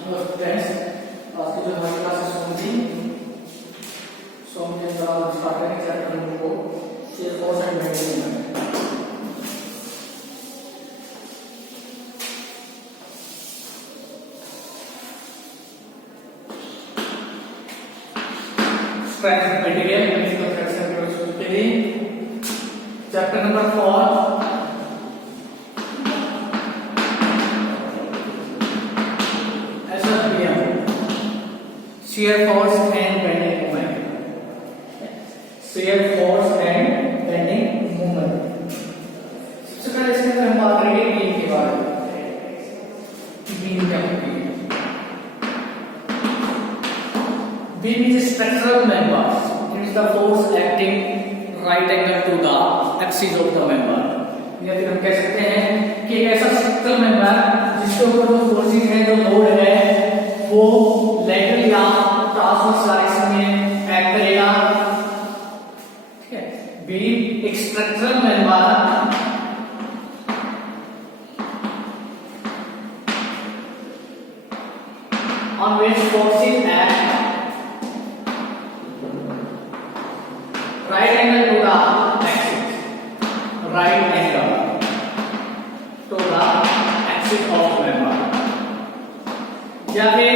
Hello friends, आज की जो हमारी क्लास है सोम की, सोम के अंदर हम स्टार्ट करेंगे chapter number 4 shear force and bending. Strength material mechanical fraction के लिए chapter number 4 shear force and bending moment। shear force and bending moment। सबसे पहले इसके अंदर हम बात करेंगे बीम के बारे में। बीम क्या होती है? Beam is a structural member। It is the force acting right angle to the axis of the member। या फिर हम कह सकते हैं कि एक ऐसा structural member जिसके ऊपर जो फोर्सेस है, जो लोड है, वो लेटरल या ट्रांसवर्स डायरेक्शन में एक्ट करेगा। ठीक है, बीम एक structural member on which forces act right angle to the axis, right angle to the axis of member। या फिर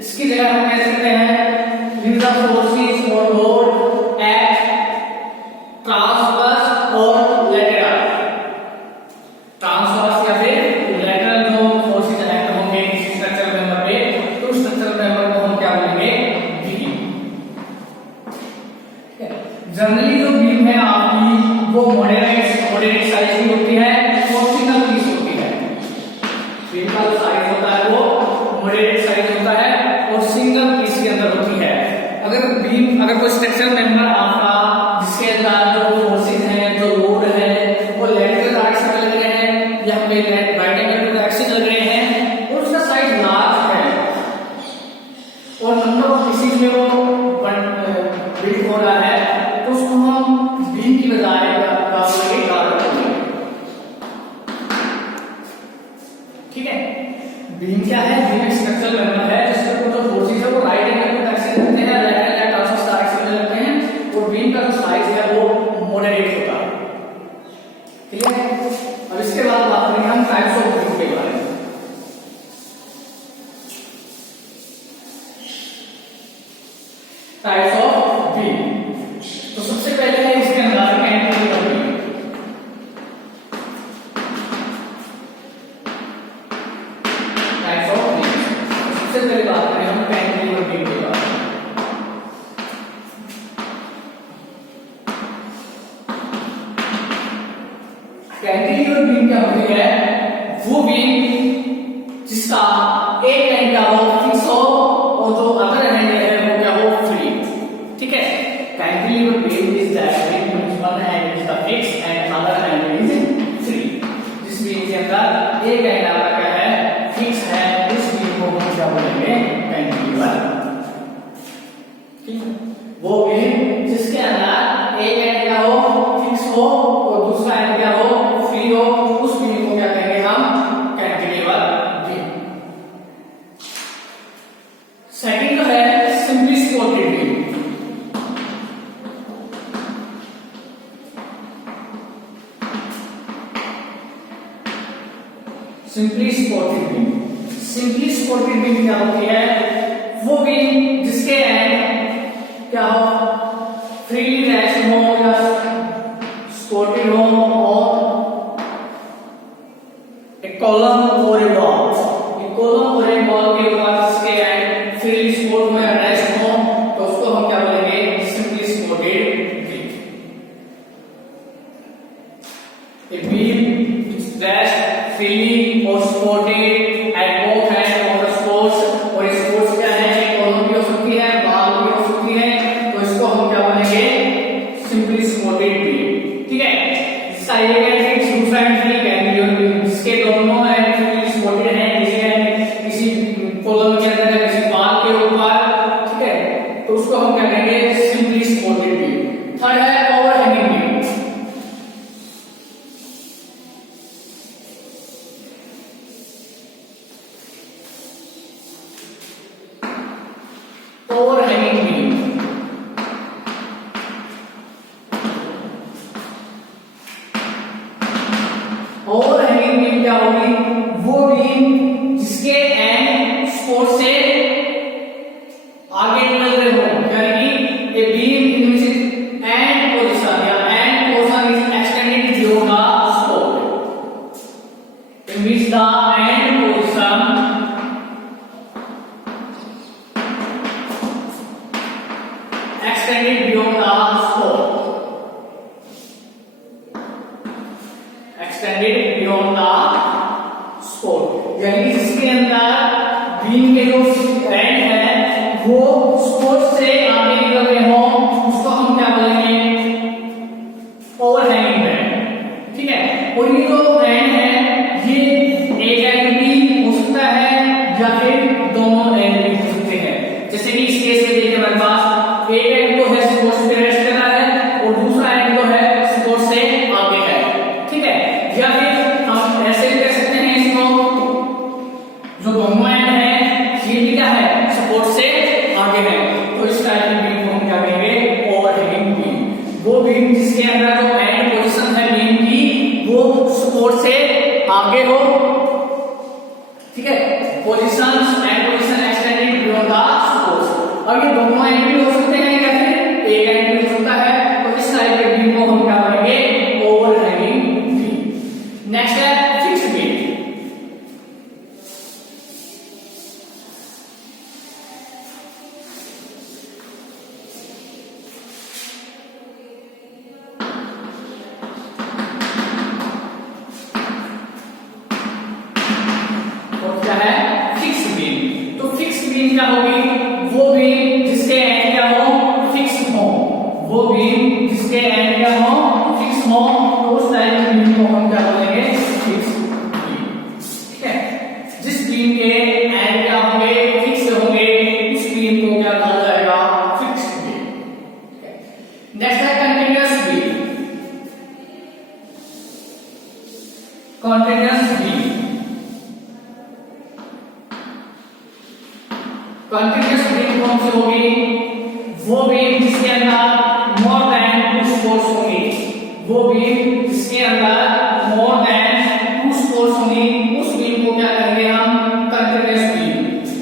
इसकी जगह हम कह सकते हैं use the forces or load at transverse और lateral। ट्रांसवर्स या फिर lateral जो फोर्सेस एक्ट होंगे किसी स्ट्रक्चरल मेंबर पे, तो स्ट्रक्चरल मेंबर को हम क्या बोलेंगे? बीम। जनरली जो बीम है आपकी वो मॉडरेट साइज की होती है और सिंगल पीस होती है। बीम का जो साइज होता है वो मॉडरेट साइज होता है और सिंगल पीस के अंदर होती है। अगर कोई स्ट्रक्चरल मेंबर आपका जिसके अंदर जो फोर्सेस हैं, जो लोड है, वो लेटरल डायरेक्शन में लग रहे हैं या फिर right angle to the axis लग रहे हैं और उसका साइज लार्ज है और नंबर ऑफ पीसेस में वो बिल्ड हो रहा है, तो उसको हम बीम की बजाय क्या बोलेंगे? गार्डर बोलेंगे। ठीक है, बीम क्या है? बीम एक स्ट्रक्चरल मेंबर है जिसके ऊपर जो फोर्सेस है वो right angle to the axis लगते हैं, लेटरल या ट्रांसवर्स डायरेक्शन में लगते हैं और बीम का जो साइज है वो मॉडरेट होता है। ठीक है, अब इसके बाद बात करेंगे हम टाइप्स ऑफ बीम के बारे में। टाइप्स ऑफ बीम, तो सबसे पहले है इसके अंदर cantilever beam. Types of beam, सबसे पहले बात करें हम कैंटिलीवर बीम के बारे में। कैंटिलीवर बीम क्या होती है? वो बीम जिसका एक एंड क्या हो फिक्स हो और जो अदर एंड है वो क्या हो फ्री। ठीक है, cantilever beam is that beam which one end is the fix and other and is free. जिस बीम के अंदर एक एंड आपका क्या है? फिक्स है, उस बीम को हम क्या बोलेंगे? कैंटिलीवर। ठीक है, वो बीम जिसके अंदर एक एंड क्या हो फिक्स हो और दूसरा एंड क्या हो फ्री हो, उस बीम को क्या कहेंगे हम? Cantilever beam. सेकंड जो है simply supported beam. Simply supported beam, simply supported beam क्या होती है? वो बीम जिसके एंड क्या हो फ्रीली रेस्ट हो या सपोर्टेड हो और एक कॉलम और एक वॉल, एक कॉलम और एक वॉल के ऊपर जिसके एंड फ्रीली सपोर्ट में रेस्ट हो, तो उसको हम क्या बोलेंगे? Simply supported beam. A beam is rest freely or supported at both ends of the supports। और supports क्या है? कॉलम भी हो सकती है, वॉल भी हो सकती है, तो इसको हम क्या बोलेंगे? Simply supported beam. ठीक है, इसका एक एंड फिक्स, दूसरा एंड फ्री। कैंटिलीवर बीम जिसके दोनों एंड फ्रीली सपोर्टेड हैं, किसी कि जिसके अंदर बीम के जो एंड है वो सपोर्ट से आगे निकल रहे हो, उसको हम क्या बोलेंगे, ओवरहैंगिंग बैंड। ठीक है, और ये जो एंड है ये एक एंड भी हो सकता है या फिर दोनों एंड भी हो सकते हैं। जैसे कि इस केस में देखिए हमारे पास एक एंड तो है सपोर्ट पे रेस्ट कर रहा है और दूसरा एंड तो है सपोर्ट से आगे है। ठीक है, या फिर हम ऐसे भी कह सकते हैं इसको, जो दोनों एंड है ये भी क्या है, सपोर्ट से आगे है, तो इस टाइप की बीम को हम क्या कहेंगे, ओवरहैंगिंग बीम। वो बीम जिसके अंदर जो एंड पोजीशन है बीम की वो सपोर्ट से आगे हो। ठीक है, position and position extended beyond the support. अब ये दोनों एंड भी हो सकते हैं या फिर एक एंड भी हो सकता है, तो इस टाइप के बीम को हम क्या कहेंगे, ओवरहैंगिंग बीम। नेक्स्ट है फिक्स्ड बीम। क्या होगी, वो बीम जिसके एंड क्या हो, फिक्स हो, वो बीम जिसके एंड क्या हो, फिक्स हो, तो उस टाइप की बीम को हम क्या बोलेंगे, फिक्स बीम। ठीक है, जिस बीम के एंड क्या होंगे, फिक्स होंगे, उस बीम को क्या कहा जाएगा, फिक्स बीम। नेक्स्ट है continuous beam. Continuous beam, continuous beam कौन सी होगी, वो बीम जिसके अंदर मोर देन टू सपोर्ट्स होंगी, वो बीम जिसके अंदर मोर देन टू सपोर्ट्स होंगी, उस बीम को क्या करेंगे हम, कंटीन्यूअस बीम।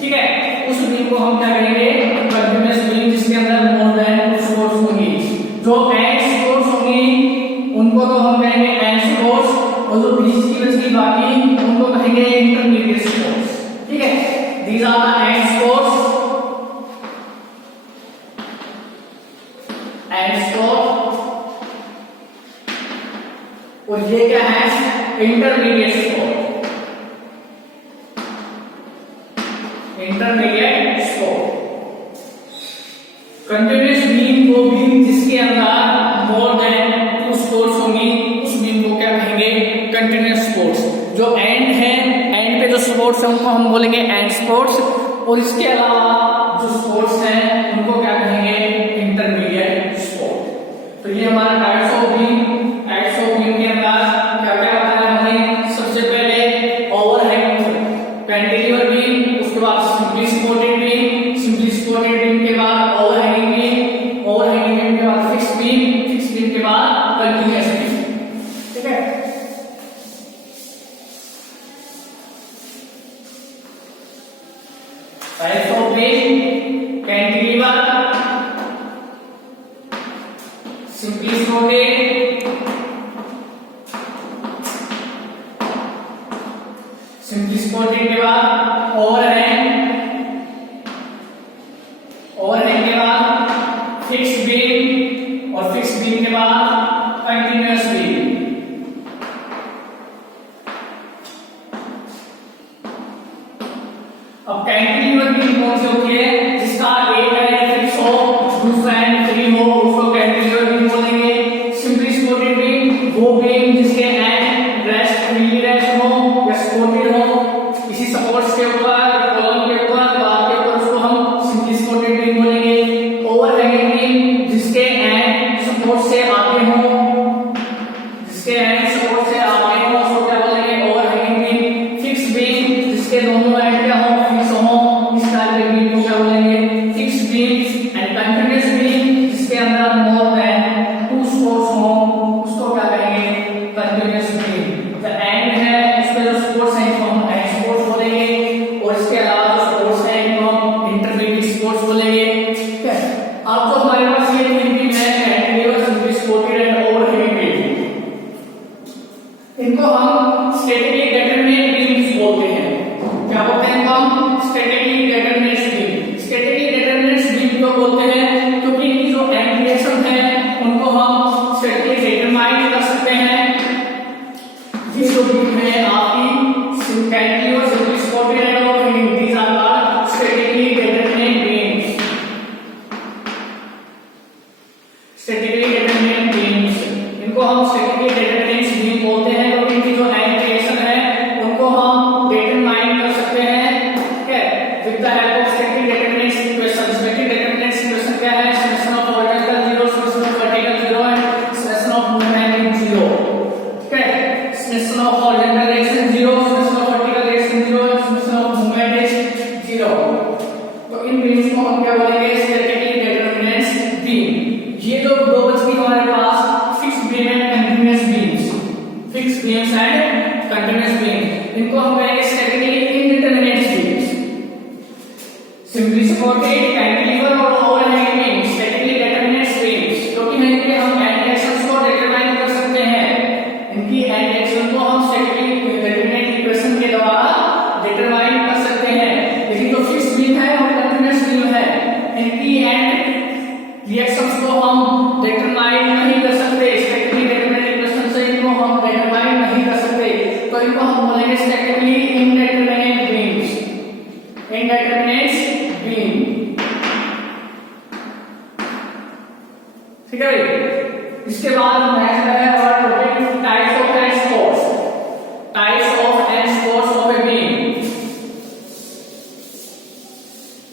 ठीक है, उस बीम को हम क्या करेंगे, कंटीन्यूअस बीम जिसके अंदर मोर देन टू सपोर्ट्स होंगी। जो एंड सपोर्ट्स होंगी उनको तो हम कहेंगे एंड सपोर्ट्स, और जो बीच की बची बाकी उनको कहेंगे इंटरमीडिएट सपोर्ट्स। ठीक है, these are the end supports, और ये क्या है, intermediate support. Intermediate support, continuous beam वो बीम जिसके अंदर मोर देन टू सपोर्ट्स होंगी, उस बीम को क्या कहेंगे, कंटीन्यूअस सपोर्ट्स। जो एंड है, एंड पे जो सपोर्ट्स है उनको हम बोलेंगे एंड सपोर्ट्स, और इसके अलावा जो सपोर्ट्स हैं उनको क्या कहेंगे, इंटरमीडिएट सपोर्ट। तो ये हमारा types of beam. Types of beam के अंदर क्या क्या बताया हमने, सबसे पहले ओवरहैंग कैंटिलीवर बीम, उसके बाद simply supported beam, simply supported beam के बाद ओवरहैंगिंग बीम, ओवरहैंगिंग बीम के बाद फिक्स्ड बीम, फिक्स्ड बीम के बाद कंटीन्यूअस बीम। ठीक है, types of beam, cantilever, simply supported, simply supported के बाद ओवरहैंग, ओवरहैंग के बाद फिक्स्ड बीम, और फिक्स्ड बीम के बाद कंटीन्यूअस बीम। अब कैंटिलीवर बीम कौन सी होती है, जिसका एक एंड फिक्स हो, दूसरा एंड फ्री हो, उसको कैंटिलीवर बीम बोलेंगे। सिंपली सपोर्टेड बीम वो बीम जिसके एंड रेस्ट फ्री रेस्ट हो या सपोर्टेड हो, किसी सपोर्ट्स के ऊपर, कॉलम के ऊपर, बार के ऊपर, उसको हम सिंपली सपोर्टेड बीम बोलेंगे। ओवरहैंगिंग बीम जिसके एंड सपोर्ट से आगे हो, जिसके एंड सपोर्ट से आगे हो, उसको क्या बोलेंगे, ओवरहैंगिंग बीम। फिक्स्ड बीम जिसके दोनों एंड क्या हो, फिक्स हो, इस टाइप के बीम को क्या बोलेंगे, fixed beam. And continuous beam जिसके अंदर मोर देन टू सपोर्ट्स हो, उसको क्या कहेंगे, कंटीन्यूअस बीम। द एंड है, उसके जो सपोर्ट्स हैं इनको हम एंड सपोर्ट्स बोलेंगे, और इसके अलावा जो सपोर्ट्स हैं इनको हम इंटरमीडिएट सपोर्ट्स बोलेंगे। ठीक है, अब तो हमारे पास ये तीन बीम है, cantilever, simply supported and overhanging beam. इनको हम स्टैटिकली डिटरमिनेट बीम्स बोलते हैं। क्या बोलते हैं इनको हम, रोटेट, कैंटिलीवर और overhang beam statically determinants beams, क्योंकि इनके हम एंड एक्शंस को डिटरमाइन कर सकते हैं। इनकी एंड एक्शन को हम स्टैटिकली डिटरमिनेट इक्वेशन के द्वारा डिटरमाइन कर सकते हैं। लेकिन जो फिक्स्ड बीम है और कंटीन्यूअस बीम है, इनकी एंड रिएक्शंस को हम डिटरमाइन नहीं कर सकते। स्टैटिकली डिटरमिनेट इक्वेशन से इनको हम डिटरमाइन नहीं कर सकते, तो इनको हम बोलेंगे statically indeterminate beams, indeterminate beam. ठीक है भाई। इसके बाद नेक्स्ट है और topic types of and sports, types of and sports of a beam.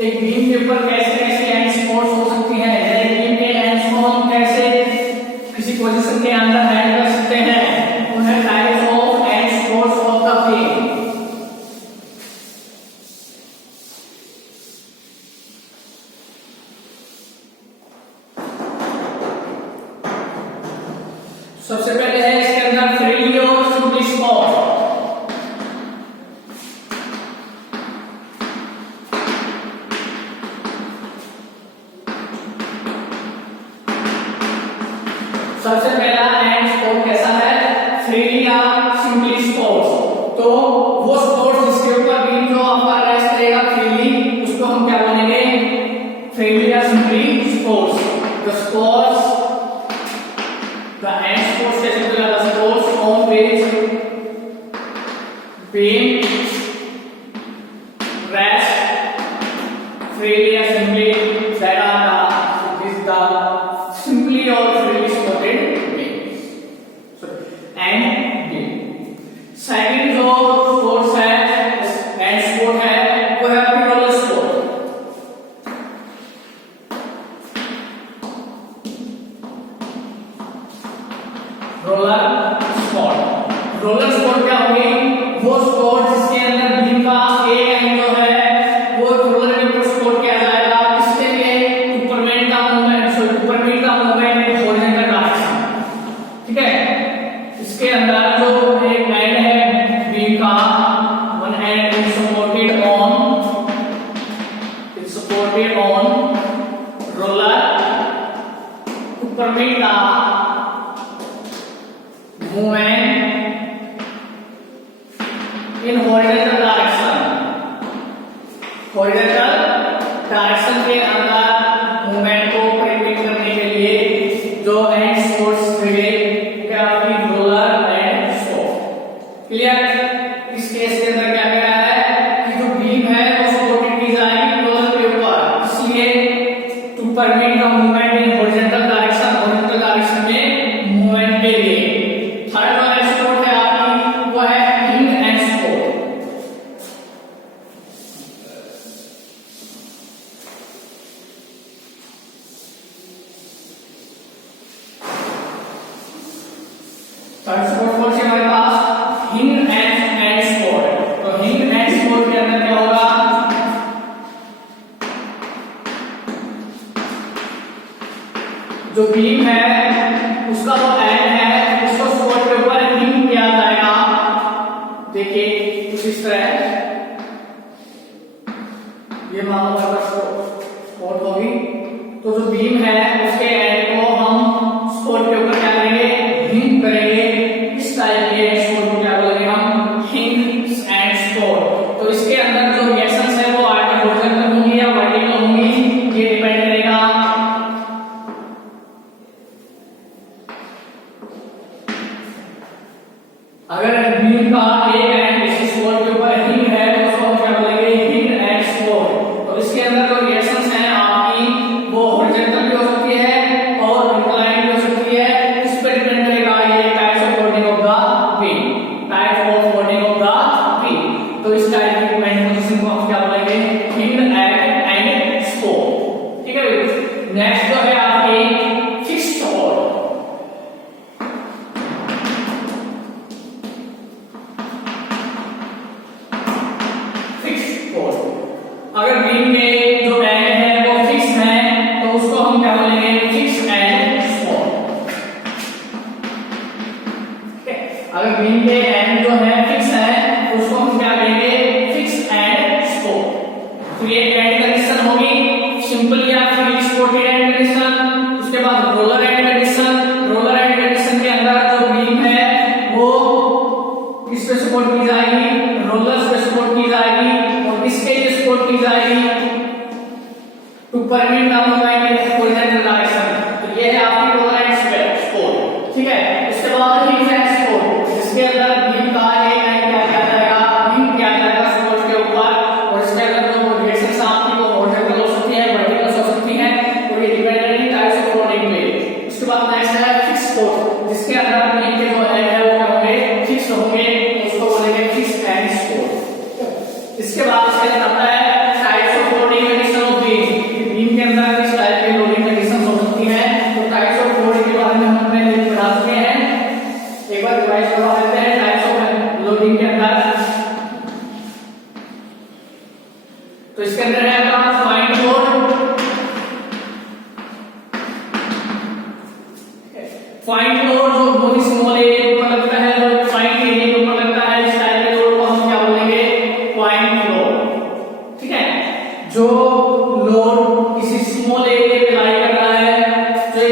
एक बीम के ऊपर कैसे कैसे एंड स्पोर्ट्स हो सकती है, बीम के एंड्स को हम कैसे किसी पोजीशन के अंदर हैंड कर सकते हैं, उन्हें types of and sports of the beam. सबसे पहले है इसके अंदर फ्रीली और सिंपली स्पॉट। सबसे पहला एंड स्पोर्ट कैसा है, फ्रीली या सिंपली स्पोर्ट्स। तो वो स्पोर्ट्स जिसके ऊपर बीम जो आपका रेस्ट करेगा फ्रीली, उसको हम क्या बोलेंगे, फ्रीली या simply sports. The sports, the end sports कैसे बोला, the sports on which beam rest freely या simply, that are the simply or freely supported beams and beam। Second जो स्पोर्ट्स है एंड स्पोर्ट है वो है आपकी roller sport. Roller sport, roller sport क्या होगी, वो स्पोर्ट जिसके अंदर बीम का एक एंड जो है वो रोलर के ऊपर सपोर्ट किया जाएगा, किसके लिए, ऊपरमेंट का मूवमेंट, ऊपरमेंट का मूवमेंट हॉरिजॉन्टल डायरेक्शन। ठीक है। इसके अंदर जो एक एंड है बीम का, one end is supported on roller, ऊपरमेंट का movement in horizontal direction, horizontal direction के अंदर मूवमेंट को प्रिडिक्ट करने के लिए जो एंड स्पोर्ट्स मिले क्या आपकी रोलर एंड स्पोर्ट। क्लियर। इस केस के अंदर क्या कह रहा है कि जो बीम है वो सपोर्टेड की जाएगी रोलर के ऊपर, इसलिए to permit the movement in horizontal direction, horizontal direction में मूवमेंट के लिए। थर्ड वाला स्पोर्ट है आपकी वो है hinge and support. Third support कौन सी हमारे पास, हिंज एंड स्पोर्ट। तो हिंज एंड स्पोर्ट के अंदर क्या होगा, जो बीम है उसका जो एंड है उसको स्पोर्ट के ऊपर हिंज किया जाएगा। देखिए कुछ इस तरह ये मान लो हमारे पास स्पोर्ट होगी, तो जो बीम है उसके एंड को हम स्पोर्ट के ऊपर क्या करेंगे, हिंज करेंगे। इस टाइप के स्पोर्ट को क्या बोलेंगे हम, हिंज एंड स्पोर्ट। तो इसके अंदर जो रिएक्शंस है वो आगे हॉरिजॉन्टल होंगी या वर्टिकल होंगी, ये डिपेंड करेगा। अगर बीम का एक एंड इसी स्पोर्ट के ऊपर हिंज है तो उसको हम क्या बोलेंगे, हिंज एंड स्पोर्ट। तो इसके अंदर जो रिएक्शंस हैं आपकी वो हॉरिजॉन्टल भी हो सकती है और इंक्लाइंड भी हो सकती है। इस पर डिपेंड करेगा ये types of folding of the beam, type of folding of the beam. तो इस टाइप की बेंड पोजीशन को हम क्या बोलेंगे, हिंज एंड स्पोर्ट। ठीक है। नेक्स्ट जो है आपकी फिक्स्ड सपोर्ट। अगर बीम में जो एंड है वो फिक्स है तो उसको हम क्या बोलेंगे, फिक्स एंड स्पोर्ट। अगर बीम के एंड जो है फिक्स है तो उसको हम क्या कहेंगे, फिक्स एंड स्पोर्ट। तो ये एंड कंडीशन होगी इसके बाद इसके अंदर आता है types of loading condition of beam. Beam के अंदर किस टाइप की लोडिंग कंडीशन हो सकती है, तो टाइप्स ऑफ लोडिंग के बारे में हम पहले पढ़ा चुके हैं। एक बार रिवाइज करवा देते हैं टाइप्स ऑफ लोडिंग के अंदर। तो इसके अंदर है आपका पॉइंट लोड, पॉइंट लोड जो बहुत ही स्मॉल एरिया के ऊपर लगता है, जो पॉइंट एरिया के ऊपर लगता है, इस टाइप के लोड को हम क्या बोलेंगे, पॉइंट लोड। ठीक है, जो लोड किसी स्मॉल एरिया पे लाई कर रहा है, जो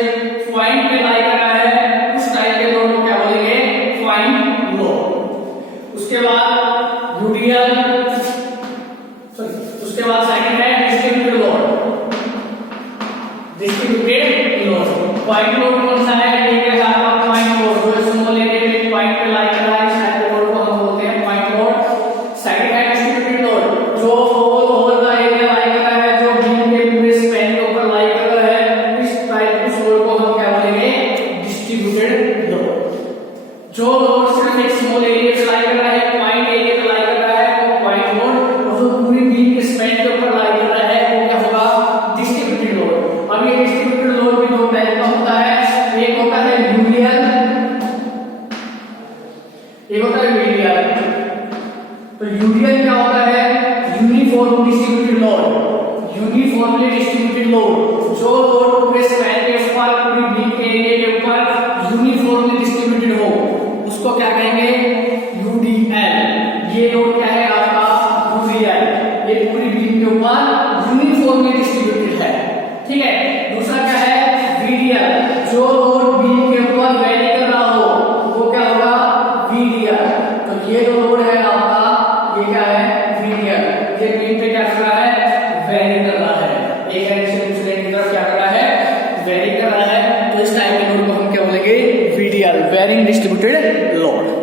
पॉइंट पे लाई कर रहा है, उस टाइप के लोड को क्या बोलेंगे, पॉइंट लोड। उसके बाद यूडीएल, उसके बाद सेकंड है distributed load. Distributed load, point load कौन सा है, ये क्या है आपका पॉइंट लोड, जो स्मॉल एरिया पे पॉइंट पे लाई कर रहा है, इस टाइप के लोड को हम बोलते हैं पॉइंट लोड। सेकंड है डिस्ट्रीब्यूटेड लोड, जो ओवर द एरिया लाई कर रहा है, जो बीम के पूरे स्पैन के ऊपर लाई कर रहा है, इस टाइप के लोड को हम क्या बोलेंगे, डिस्ट्रीब्यूटेड लोड। जो लोड सिर्फ एक स्मॉल एरिया पे लाई कर रहा है, पॉइंट एरिया पे लाई कर रहा है, वो पॉइंट लोड, और जो पूरी बीम के स्पैन के ऊपर लाई कर रहा है, वो क्या होगा, डिस्ट्रीब्यूटेड लोड। अब ये डिस्ट्रीब्यूटेड लोड भी दो टाइप का होता है, एक होता है यूनियल, एक होता है मीडियल। तो यूनियल क्या होता है, uniform distributed load. Uniformly distributed load, जो लोड पूरे स्पैन के ऊपर, पूरी बीम के एरिया के ऊपर यूनिफॉर्मली डिस्ट्रीब्यूटेड हो, उसको क्या कहेंगे, यूडीएल। ये लोड क्या है आपका, यूडीएल, ये पूरी बीम के ऊपर यूनिफॉर्मली डिस्ट्रीब्यूटेड है। ठीक है, दूसरा क्या है, वीडीएल, जो लोड बीम के ऊपर वेरी कर रहा हो, वो क्या होगा, वीडीएल। तो ये जो लोड है आपका, ये क्या है, वीडीएल, ये बीम पे क्या कर रहा है, वेरी कर रहा है, एक एंड से दूसरे एंड की तरफ क्या कर रहा है, वेरी कर रहा है। तो इस टाइप के लोड को हम क्या बोलेंगे, वीडीएल, वेरिंग डिस्ट्रीब्यूटेड लोड।